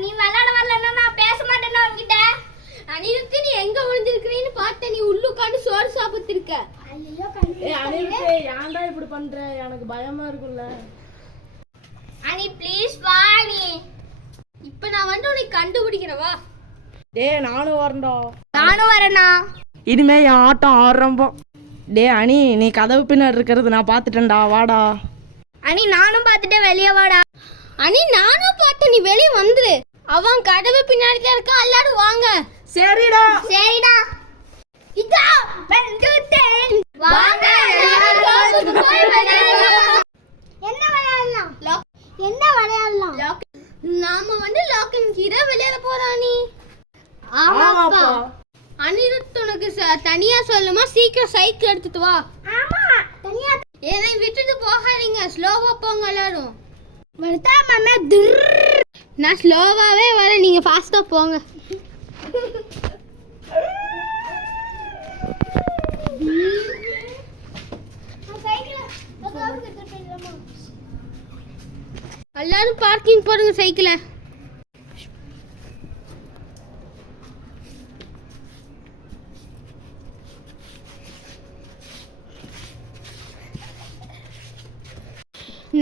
நீ விளையாட வரலன்னா நான் பேச மாட்டேன்னா உன்கிட்ட. அனிருத்து நீ எங்க விழுந்திருக்கிறேன்னு பார்த்த, நீ உள்ளுக்காண்டு சோறு சாப்பிட்டுருக்க. அனிருத்து ஏன்டா இப்படி பண்ற? எனக்கு பயமா இருக்குல்ல. அனி ப்ளீஸ் வா நீ. இப்போ நான் வந்து உன்னை கண்டுபிடிக்கிறேன் வா. டேய் நானும் வரேன்டா. நானும் வரேனா? இனிமே என் ஆட்டம் ஆரம்பம். டே அனி நீ கதவு பின்னாடி இருக்கிறது நான் பார்த்துட்டேன்டா, வாடா. அனி நானும் பார்த்துட்டே வெளியே வாடா. அனி நானும் பார்த்து நீ வெளியே வந்துரு. அவன் கதவு பின்னாடி தான் இருக்கா, எல்லாரும் வாங்க. சரிடா சரிடா. இதா வந்துட்டேன். வாங்க எல்லாரும் போய் விளையாடலாம். என்ன விளையாடலாம்? என்ன விளையாடலாம்? நாம வந்து லாக் அண்ட் கீரை விளையாட போறோம் நீ. ஆமாப்பா. அனிருத் உனக்கு தனியா சொல்லுமா, சீக்கிரம் சைக்கிள் எடுத்துட்டு வா. ஆமா தனியா. ஏனை விட்டுட்டு போகாதீங்க, ஸ்லோவா போங்க எல்லாரும். வரதா மாமா. நான் ஸ்லோவாவே வரேன், நீங்க ஃபாஸ்டா போங்க. எல்லாரும் பார்க்கிங் போடுங்க சைக்கிளை.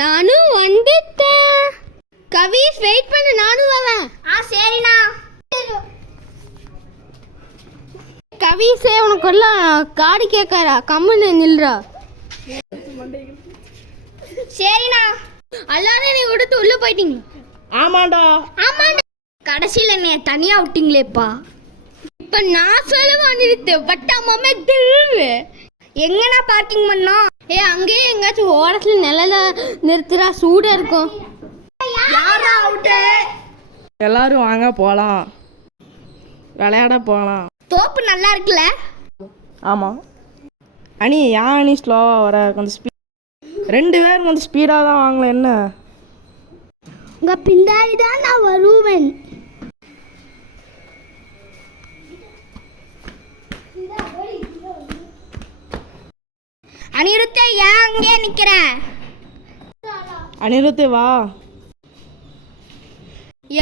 நானும் வந்துட்டேன். கவிஸ் வெயிட் பண்ணு, நானும் வரேன். சரிண்ணா. கவிஸே உனக்கு எல்லாம் காடி கேட்காரா, கம்முன்னு நில்றா. சரிண்ணா. எல்லாரும் நீ விடுத்து உள்ள போயிட்டீங்க. ஆமாண்டா. ஆமாண்டா. கடைசியில் என்னைய தனியா விட்டீங்களேப்பா. இப்ப நான் சொல்லுவேன் நிறுத்து வட்டாம திருவு. எங்கண்ணா பார்க்கிங் பண்ணோம்? அங்கேயே எங்காச்சும் ஓரத்துல நிழல நிறுத்துறா, சூடா இருக்கும். எல்லாரும் வாங்க போலாம், விளையாட போகலாம். தோப்பு நல்லா இருக்குல்ல? ஆமாம். அனி ஏன் அனி ஸ்லோவாக வர? கொஞ்சம் ஸ்பீட். 2 பேரும் கொஞ்சம் ஸ்பீடாக தான் வாங்கல. என்ன உங்க பின்னாடி தான் நான் வருவேன். அனிருத்தை ஏன் அங்கே நிக்கிற? அனிருத்து வா.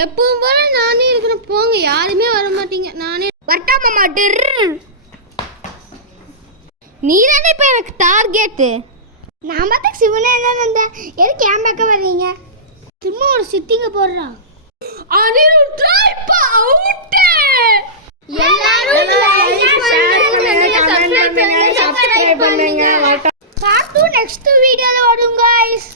எப்பவும் போல நானே இருக்கிறேன், போங்க. யாருமே வர மாட்டீங்க. நானே வரட்டாம மாட்டேன். நீ தானே இப்போ எனக்கு டார்கெட்டு. நான் பார்த்த சிவனே என்ன வந்தேன், எதுக்கு என் பக்கம் வர்றீங்க? சும்மா ஒரு சித்திங்க போடுறான். அனிருத்தா இப்போ அவுட். எல்லாரும் சப்ஸ்கிரைப் பண்ணுங்க. பார்ட் 2 நெக்ஸ்ட் வீடியோல வரும் गाइस.